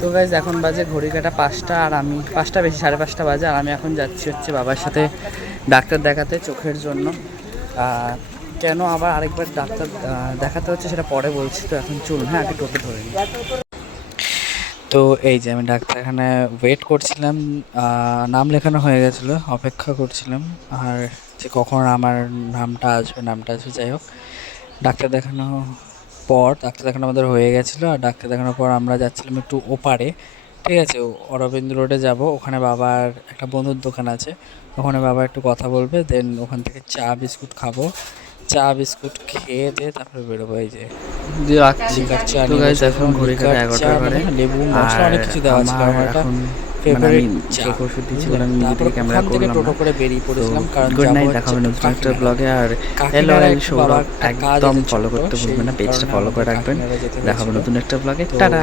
তো গাইজ এখন বাজে ঘড়ি কাটা 5টা, আর আমি 5টা বেশি 5:30 বাজে, আর আমি এখন যাচ্ছি হচ্ছে বাবার সাথে ডাক্তার দেখাতে চোখের জন্য। কেন আবার আরেকবার ডাক্তার দেখাতে হচ্ছে সেটা পরে বলছি। তো এখন চলুন, হ্যাঁ আগে টোটো ধরে নিই। তো এই যে আমি ডাক্তারখানায় ওয়েট করছিলাম, নাম লেখানো হয়ে গেছিলো, অপেক্ষা করছিলাম। আর যে কখন আমার নামটা আসবে যাই হোক। ডাক্তার দেখানো আমাদের হয়ে গেছিলো, আর ডাক্তার দেখানোর পর আমরা যাচ্ছিলাম একটু ওপারে, ঠিক আছে, অরবিন্দ রোডে যাব। ওখানে বাবার একটা বন্ধুর দোকান আছে, ওখানে বাবা একটু কথা বলবে, দেন ওখান থেকে চা বিস্কুট খাবো। চা বিস্কুট খেয়ে দিয়ে তারপরে বেরোবো। এই যে লিকার চা নিয়ে বসে এখন লিকার চা মানে লেবু মশলা অনেক কিছু দেওয়া ছিল। আমার একটা ফেভারিট চা ওষুধ দিয়েছিলাম, আমি নিজে থেকে ক্যামেরা করলাম টোটো করে বেরিয়ে পড়েছিলাম, কারণ গুড নাইট, দেখা হবে নতুন একটা ব্লগে। আর এলওএল সৌরভ একদম ফলো করতে ভুলবেন না, পেজটা ফলো করে রাখবেন। দেখা হবে নতুন একটা ব্লগে, টাটা।